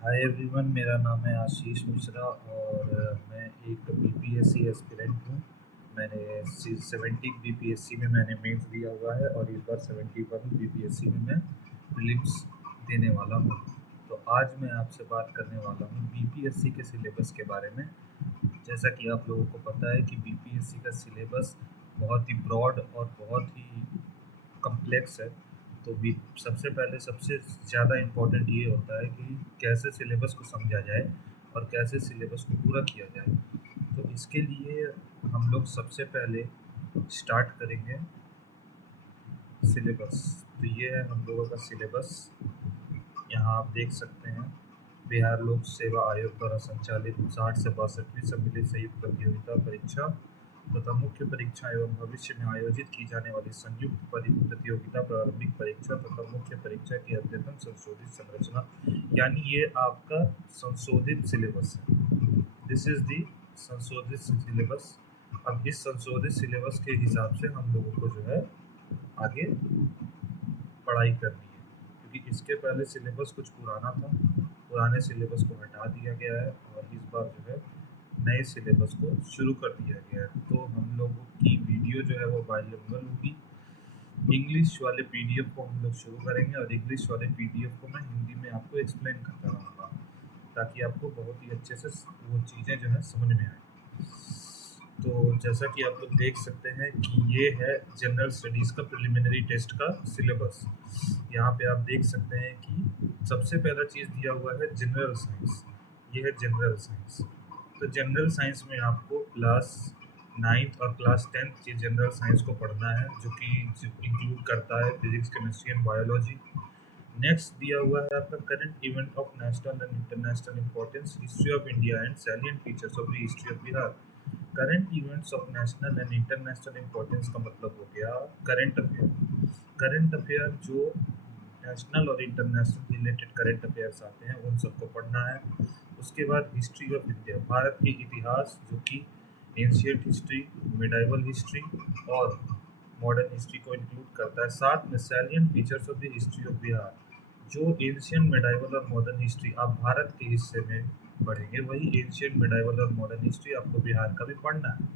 Hi everyone, मेरा नाम है आशीष मिश्रा और मैं एक बीपीएससी एस्पिरेंट हूँ। मैंने 70 बीपीएससी में मैंने मेंस दिया हुआ है और इस बार 71 बीपीएससी में मैं प्रीलिम्स देने वाला हूँ। तो आज मैं आपसे बात करने वाला हूँ बीपीएससी के सिलेबस के बारे में। जैसा कि आप लोगों को पता है कि बीपीएससी का सिलेबस बहुत ही ब्रॉड और बहुत ही कॉम्प्लेक्स है। तो भी सबसे पहले सबसे ज़्यादा इम्पोर्टेंट ये होता है कि कैसे सिलेबस को समझा जाए और कैसे सिलेबस को पूरा किया जाए। तो इसके लिए हम लोग सबसे पहले स्टार्ट करेंगे सिलेबस। तो ये है हम लोगों का सिलेबस। यहाँ आप देख सकते हैं, बिहार लोक सेवा आयोग द्वारा संचालित 60 से 62वीं सम्मिलित संयुक्त प्रतियोगिता परीक्षा तथा मुख्य परीक्षा एवं भविष्य में आयोजित की जाने वाली संयुक्त प्रतियोगिता प्रारंभिक परीक्षा तथा मुख्य परीक्षा की अद्यतन संशोधित संरचना, यानी ये आपका संशोधित सिलेबस है। दिस इज दी संशोधित सिलेबस। अब इस संशोधित सिलेबस के हिसाब से हम लोगों को जो है आगे पढ़ाई करनी है, क्योंकि इसके पहले सिलेबस कुछ पुराना था। पुराने सिलेबस को हटा दिया गया है और इस बार जो है नए सिलेबस को शुरू कर दिया गया है। तो हम लोगों की वीडियो जो है वो बाइलिंगुअल होगी। इंग्लिश वाले पीडीएफ को हम लोग शुरू करेंगे और इंग्लिश वाले पीडीएफ को मैं हिंदी में आपको एक्सप्लेन करता रहूँगा, ताकि आपको बहुत ही अच्छे से वो चीज़ें जो है समझ में आए। तो जैसा कि आप लोग देख सकते हैं कि ये है जनरल स्टडीज़ का प्रिलिमिनरी टेस्ट का सिलेबस। यहाँ पे आप देख सकते हैं कि सबसे पहला चीज़ दिया हुआ है जनरल साइंस। ये है जनरल साइंस। तो जनरल साइंस में आपको क्लास 9th और क्लास 10th के जनरल साइंस को पढ़ना है, जो कि इंक्लूड करता है physics, chemistry and biology. Next दिया हुआ है आपका current event of national and international importance, history of India and salient features of the history of Bihar. Current events of national and international importance का मतलब हो गया करंट अफेयर। करंट अफेयर जो national और इंटरनेशनल रिलेटेड करंट अफेयर्स आते हैं उन सबको पढ़ना है। उसके बाद हिस्ट्री ऑफ इंडिया, भारत के इतिहास, जो कि एंशियंट हिस्ट्री, मिडाइवल हिस्ट्री और मॉडर्न हिस्ट्री को इंक्लूड करता है। साथ में salient features of the history of Bihar, जो एंशियंट, मिडाइवल और मॉडर्न हिस्ट्री आप भारत के हिस्से में पढ़ेंगे, वही एंशियंट, मिडाइवल और मॉडर्न हिस्ट्री आपको बिहार का भी पढ़ना है।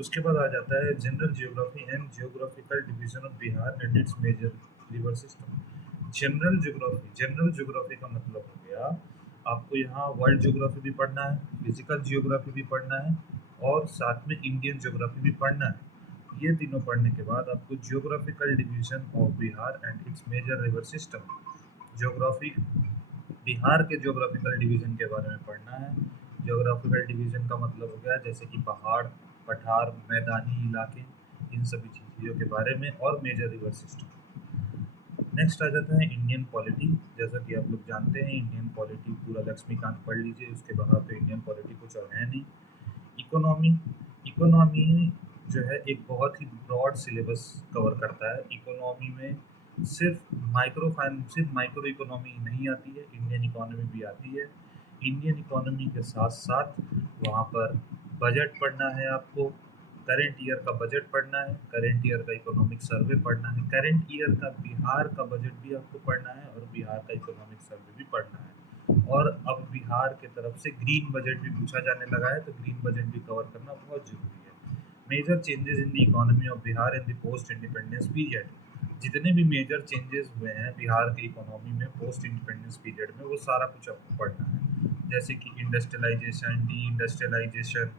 उसके बाद आ जाता है general geography and geographical division of Bihar and its major river system. General geography, general geography का मतलब हो गया आपको यहाँ वर्ल्ड ज्योग्राफी भी पढ़ना है, फिजिकल जियोग्राफी भी पढ़ना है और साथ में इंडियन ज्योग्राफी भी पढ़ना है। ये तीनों पढ़ने के बाद आपको geographical division of Bihar and its major river system, geography, Bihar के ज्योग्राफिकल डिवीजन के बारे में पढ़ना है। ज्योग्राफिकल डिवीजन का मतलब हो गया जैसे कि पहाड़, पठार, मैदानी इलाके, इन सभी चीज़ों के बारे में, और मेजर रिवर सिस्टम। नेक्स्ट आ जाता है इंडियन पॉलिटी। जैसा कि आप लोग जानते हैं, इंडियन पॉलिटी पूरा लक्ष्मीकांत पढ़ लीजिए, उसके बाद तो इंडियन पॉलिटी कुछ और है नहीं। इकोनॉमी, इकोनॉमी जो है एक बहुत ही ब्रॉड सिलेबस कवर करता है। इकोनॉमी में सिर्फ माइक्रो इकोनॉमी नहीं आती है, इंडियन इकोनॉमी भी आती है। इंडियन इकोनॉमी के साथ साथ वहाँ पर बजट पढ़ना है आपको, करंट ईयर का बजट पढ़ना है, करंट ईयर का इकोनॉमिक सर्वे पढ़ना है, करंट ईयर का बिहार का बजट भी आपको पढ़ना है और बिहार का इकोनॉमिक सर्वे भी पढ़ना है। और अब बिहार के तरफ से ग्रीन बजट भी पूछा जाने लगा है, तो ग्रीन बजट भी कवर करना बहुत जरूरी है। Major changes in the economy of Bihar in the post independence period, जितने भी मेजर चेंजेस हुए हैं बिहार के इकोनॉमी में पोस्ट इंडिपेंडेंस पीरियड में, वो सारा कुछ आपको पढ़ना है। जैसे कि इंडस्ट्रियलाइजेशन, डी इंडस्ट्रियलाइजेशन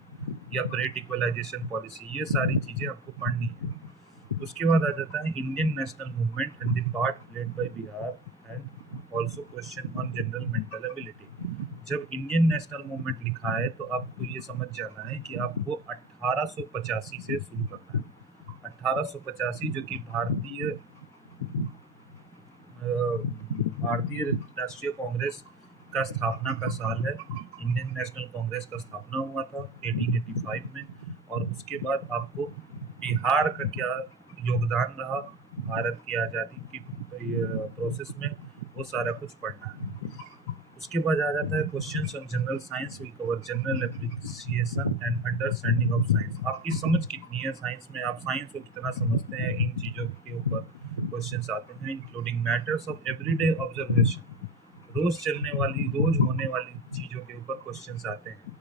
या ग्रेट इक्वलाइजेशन पॉलिसी, ये सारी चीज़ें आपको पढ़नी है। उसके बाद आ जाता है Indian national movement and the part played by Bihar and also question on general mental ability. जब इंडियन नेशनल मूवमेंट लिखा है तो आपको ये समझ जाना है कि आपको 1885 से शुरू करना है। 1885 जो कि भारतीय राष्ट्रीय कांग्रेस का स्थापना का साल है। इंडियन नेशनल कांग्रेस का स्थापना हुआ था 1885 में। और उसके बाद आपको बिहार का क्या योगदान रहा भारत की आज़ादी की प्रोसेस में, वो सारा कुछ पढ़ना है। उसके बाद आ जाता है questions on general science, will cover general appreciation and understanding of science. आपकी समझ कितनी है साइंस में, आप साइंस को कितना समझते हैं, इन चीज़ों के ऊपर क्वेश्चंस आते हैं। Including matters of everyday observation, रोज होने वाली चीज़ों के ऊपर क्वेश्चंस आते हैं।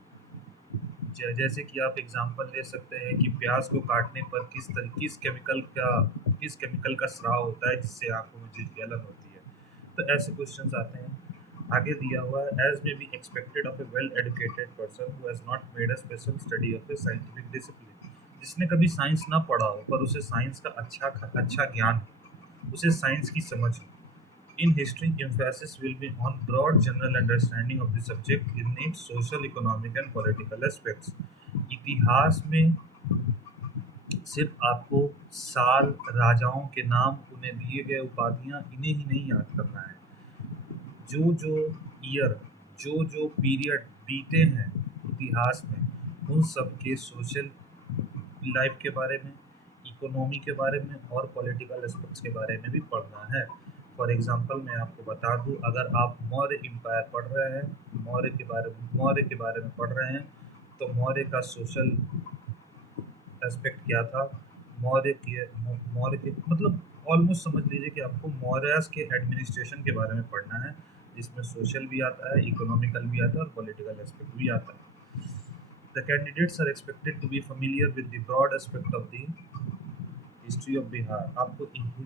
जैसे कि आप एग्जांपल ले सकते हैं कि प्याज को काटने पर किस केमिकल का स्राव होता है जिससे आंखों में जलन होती है। तो ऐसे क्वेश्चंस आते हैं। आगे दिया हुआ है, एज में be expected of A well educated person who has not made a special study of A scientific discipline. जिसने कभी साइंस ना पढ़ा हो पर उसे साइंस का अच्छा ज्ञान हो, उसे साइंस की समझ हो। In history, emphasis will be on broad general understanding of the subject in its social, economic and political aspects. इतिहास में सिर्फ आपको साल, राजाओं के नाम, उन्हें दिए गए उपाधियां, इन्हें ही नहीं याद करना है। जो जो ईयर, जो जो पीरियड बीते हैं इतिहास में, उन सब के सोशल लाइफ के बारे में, इकोनॉमी के बारे में और पॉलिटिकल एस्पेक्ट्स के बारे में भी पढ़ना है। फॉर एग्जांपल मैं आपको बता दूं, अगर आप मौर्य एम्पायर पढ़ रहे हैं, मौर्य के बारे में पढ़ रहे हैं, तो मौर्य का सोशल एस्पेक्ट क्या था। मौर्य के मतलब ऑलमोस्ट समझ लीजिए कि आपको मौर्यस के एडमिनिस्ट्रेशन के बारे में पढ़ना है, जिसमें सोशल भी आता है, इकोनॉमिकल भी आता है और पॉलिटिकल एस्पेक्ट भी आता है। The candidates are expected to be familiar with the broad aspect of the history of Bihar. आपको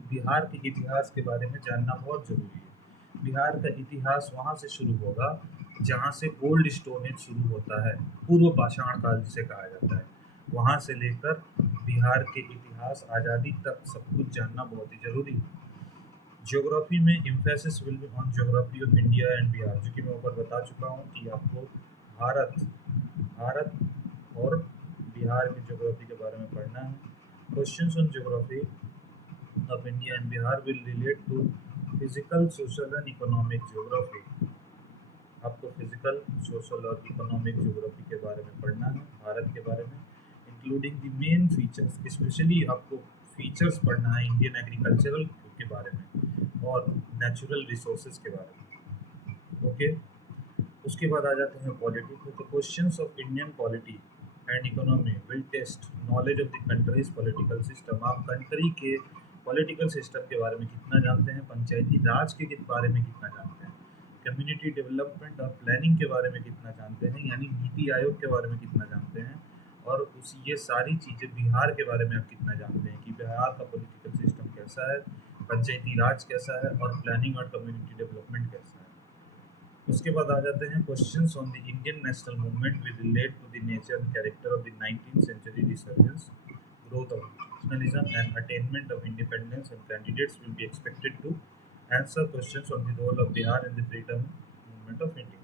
बिहार के इतिहास के बारे में जानना बहुत जरूरी है। बिहार का इतिहास वहाँ से शुरू होगा जहाँ से ओल्ड स्टोन एज शुरू होता है, पूर्व पाषाण काल जिसे कहा जाता है। वहाँ से लेकर बिहार के इतिहास आज़ादी तक सब कुछ जानना बहुत ही जरूरी है। ज्योग्राफी में emphasis will be on geography of India and Bihar, जो कि मैं ऊपर बता चुका हूँ कि आपको भारत भारत और बिहार की ज्योग्राफी के बारे में पढ़ना है। Questions on geography of India and Bihar will relate to physical, social and economic geography। आपको फिजिकल, सोशल और इकोनॉमिक ज्योग्राफी के बारे में पढ़ना है, भारत के बारे में, including the main features. Specially आपको फीचर्स पढ़ना है इंडियन एग्रीकल्चरल के बारे में और नेचुरल रिसोर्सेज के बारे में। ओके, उसके बाद आ जाते हैं पॉलिटी पे। तो questions of Indian polity and economy will test knowledge of the country's political system. आप कंट्री के पॉलिटिकल सिस्टम के बारे में कितना जानते हैं, पंचायती राज के बारे में कितना जानते हैं, कम्युनिटी डेवलपमेंट और प्लानिंग के बारे में कितना जानते हैं, यानी नीति आयोग के बारे में कितना जानते हैं, और उस ये सारी चीज़ें बिहार के बारे में आप कितना जानते हैं कि बिहार का पॉलिटिकल सिस्टम कैसा है, पंचायती राज कैसा है और प्लानिंग और कम्युनिटी डेवलपमेंट कैसा है। उसके बाद आ जाते हैं questions on the Indian national movement will relate to the nature and character of the 19th century resurgence, growth of nationalism and attainment of independence, and candidates will be expected to answer questions on the role of Bihar in the freedom movement of India।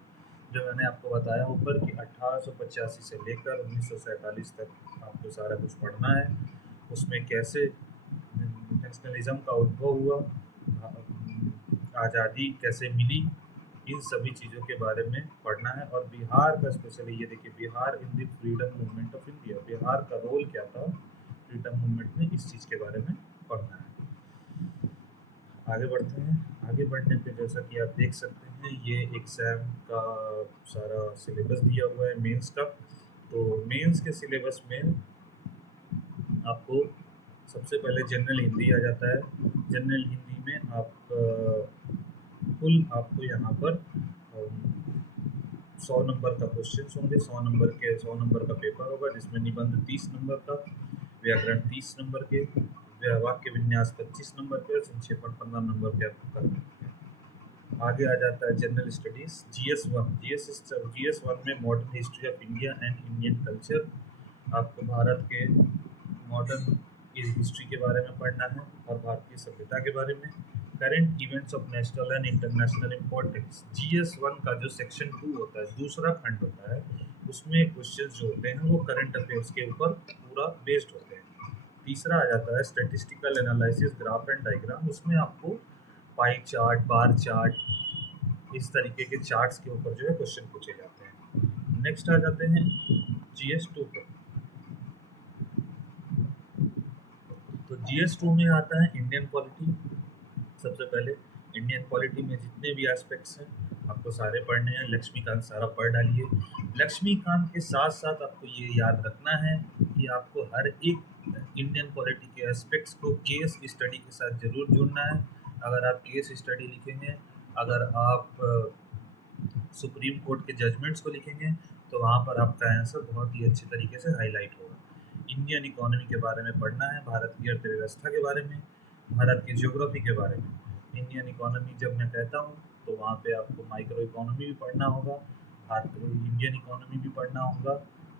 जो मैंने आपको बताया ऊपर कि 1885 से लेकर 1947 तक आपको सारा कुछ पढ़ना है। उसमें कैसे नेशनलिज्म का उद्भव हुआ, आज़ादी कैसे मिली, इन सभी चीज़ों के बारे में पढ़ना है। और बिहार का स्पेशली ये देखिए, Bihar in the freedom movement of India, Bihar का रोल क्या था फ्रीडम मूवमेंट में, इस चीज़ के बारे में पढ़ना है। आगे बढ़ते हैं। आगे बढ़ने पे जैसा कि आप देख सकते हैं, ये एग्ज़ाम का सारा सिलेबस दिया हुआ है मेंस का। तो मेंस के सिलेबस में आपको सबसे पहले जनरल हिंदी आ जाता है। जनरल हिंदी में आप कुल आपको यहाँ पर 100 नंबर का क्वेश्चन होंगे, 100 नंबर का पेपर होगा, जिसमें निबंध 30 नंबर का, व्याकरण 30 नंबर के, वाक्य विन्यास 25 नंबर के और संक्षेपण 15 नंबर के आपको करने हैं। आगे आ जाता है जनरल स्टडीज GS1 में modern history of India and Indian culture. आपको भारत के मॉडर्न हिस्ट्री के बारे में पढ़ना है और भारतीय सभ्यता के बारे में। Current events of national and international importance, GS1 का जो सेक्शन 2 होता है, दूसरा खंड होता है, उसमें क्वेश्चंस जो होते हैं वो करंट अफेयर्स के ऊपर पूरा बेस्ड होते हैं। तीसरा आ जाता है statistical analysis, graph and diagram. उसमें आपको पाई चार्ट, बार चार्ट, इस तरीके के चार्ट्स के ऊपर जो है क्वेश्चन पूछे जाते हैं। नेक्स्ट आ जाते हैं GS2 पर। तो GS2 में आता है इंडियन पॉलिटी। सबसे पहले इंडियन पॉलिटी में जितने भी एस्पेक्ट्स हैं आपको सारे पढ़ने हैं। लक्ष्मीकांत सारा पढ़ डालिए। लक्ष्मीकांत के साथ साथ आपको ये याद रखना है कि आपको हर एक इंडियन पॉलिटी के एस्पेक्ट्स को केस स्टडी के साथ ज़रूर जोड़ना है। अगर आप केस स्टडी लिखेंगे, अगर आप सुप्रीम कोर्ट के जजमेंट्स को लिखेंगे तो वहाँ पर आपका आंसर बहुत ही अच्छे तरीके से हाईलाइट होगा। इंडियन इकोनॉमी के बारे में पढ़ना है, भारत की अर्थव्यवस्था के बारे में, भारत की ज्योग्राफी के बारे में। इंडियन इकोनॉमी जब मैं कहता हूँ तो वहाँ पे आपको माइक्रो इकोनॉमी भी पढ़ना होगा, भारत इंडियन इकोनॉमी भी पढ़ना होगा,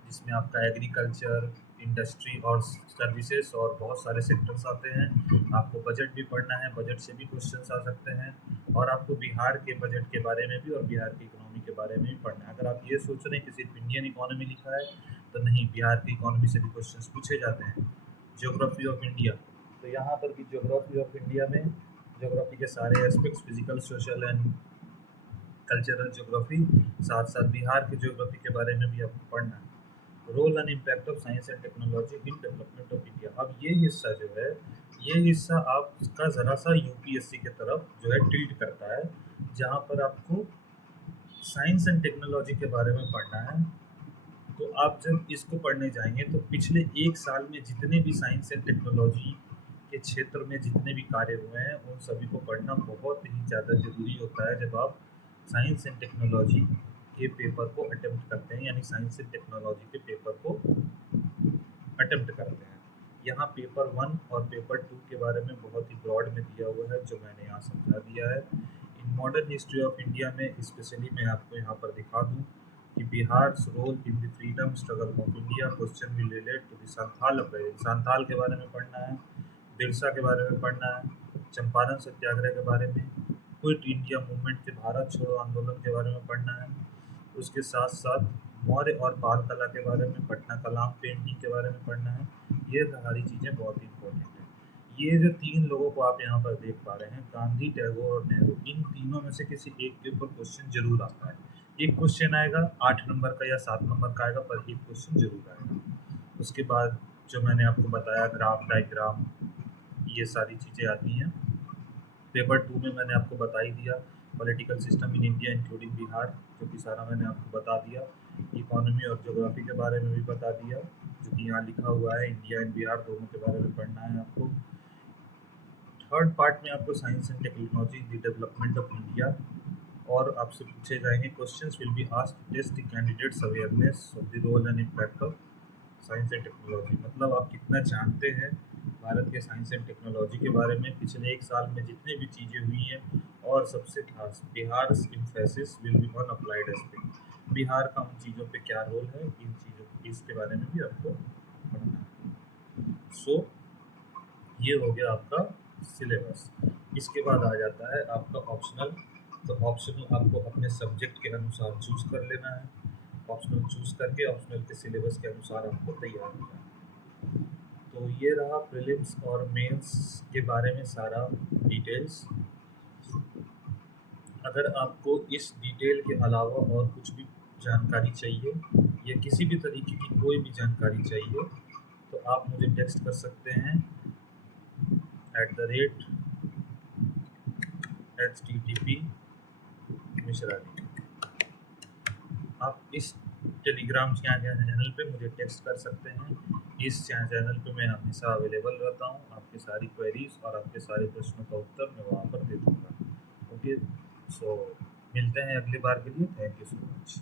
जिसमें आपका एग्रीकल्चर, इंडस्ट्री और सर्विसेज और बहुत सारे सेक्टर्स आते हैं। आपको बजट भी पढ़ना है, बजट से भी क्वेश्चंस आ सकते हैं, और आपको बिहार के बजट के बारे में भी और बिहार की इकोनॉमी के बारे में भी पढ़ना है। अगर आप ये सोच रहे हैं कि सिर्फ इंडियन इकोनॉमी लिखा है तो नहीं, बिहार की इकोनॉमी से भी क्वेश्चंस पूछे जाते हैं। ज्योग्राफी ऑफ इंडिया, तो यहाँ पर भी ज्योग्राफी ऑफ इंडिया में ज्योग्राफी के सारे aspects, physical, social and cultural geography, साथ साथ बिहार की ज्योग्राफी के बारे में भी आपको पढ़ना है। Role and impact of science and technology in development of India. अब ये हिस्सा जो है, ये हिस्सा आपका ज़रा सा यूपीएससी की तरफ जो है टिल्ट करता है, जहाँ पर आपको साइंस एंड टेक्नोलॉजी के बारे में पढ़ना है। तो आप जब इसको पढ़ने जाएंगे तो पिछले एक साल में जितने भी साइंस एंड टेक्नोलॉजी के क्षेत्र में जितने भी कार्य हुए हैं उन सभी को पढ़ना बहुत ही ज़्यादा ज़रूरी होता है जब आप साइंस एंड टेक्नोलॉजी के पेपर को अटेम्प्ट करते हैं, यानी साइंस एंड टेक्नोलॉजी के पेपर को अटेम्प्ट करते हैं। यहाँ पेपर 1 और पेपर 2 के बारे में बहुत ही ब्रॉड में दिया हुआ है, जो मैंने यहाँ समझा दिया है। In modern history of India में स्पेशली मैं आपको यहाँ पर दिखा दूँ कि Bihar role in the freedom struggle of India, question will relate to the Santhal uprising. Santhal के बारे में पढ़ना है, बिरसा के बारे में पढ़ना है, चंपारण सत्याग्रह के बारे में, क्विट इंडिया मूवमेंट के भारत छोड़ो आंदोलन के बारे में पढ़ना है। उसके साथ साथ मौर्य और पाल कला के बारे में, पटना कलाम पेंटिंग के बारे में पढ़ना है। ये सारी चीज़ें बहुत ही इंपॉर्टेंट हैं। ये जो 3 लोगों को आप यहाँ पर देख पा रहे हैं, गांधी, टैगोर और नेहरू, इन तीनों में से किसी एक के ऊपर क्वेश्चन जरूर आता है। एक क्वेश्चन आएगा 8 नंबर का या 7 नंबर का आएगा, पर एक क्वेश्चन जरूर आएगा। उसके बाद जो मैंने आपको बताया, ग्राफ, डायग्राम, ये सारी चीज़ें आती हैं। पेपर 2 में मैंने आपको बता ही दिया, political system in India including Bihar, जो कि सारा मैंने आपको बता दिया। इकोनॉमी और ज्योग्राफी के बारे में भी बता दिया, जो कि यहाँ लिखा हुआ है, इंडिया एंड बिहार दोनों के बारे में पढ़ना है आपको। थर्ड पार्ट में आपको science and technology the development of India, और आपसे पूछे जाएंगे questions will be asked test the candidates awareness of the role and impact of science and technology. मतलब आप कितना जानते हैं भारत के साइंस एंड टेक्नोलॉजी के बारे में, पिछले एक साल में जितने भी चीज़ें हुई हैं, और सबसे खास Bihar emphasis will be on applied aspect. Bihar का उन चीज़ों पे क्या रोल है, इन चीज़ों इसके बारे में भी आपको पढ़ना है। सो ये हो गया आपका सिलेबस। इसके बाद आ जाता है आपका ऑप्शनल। तो ऑप्शनल आपको अपने सब्जेक्ट के अनुसार चूज़ कर लेना है। ऑप्शनल चूज़ करके ऑप्शनल के सिलेबस के अनुसार आपको तैयार हो जाना है। तो ये रहा प्रीलिम्स और मेंस के बारे में सारा डिटेल्स। अगर आपको इस डिटेल के अलावा और कुछ भी जानकारी चाहिए या किसी भी तरीके की कोई भी जानकारी चाहिए तो आप मुझे टेक्स्ट कर सकते हैं @HTTP मिश्रानी। आप इस टेलीग्राम चैनल पे मुझे टेक्स्ट कर सकते हैं। इस चैनल पे मैं हमेशा अवेलेबल रहता हूँ। आपके सारी क्वेरीज और आपके सारे प्रश्नों का उत्तर मैं वहाँ पर दे दूँगा। ओके, सो मिलते हैं अगली बार के लिए। Thank you so much.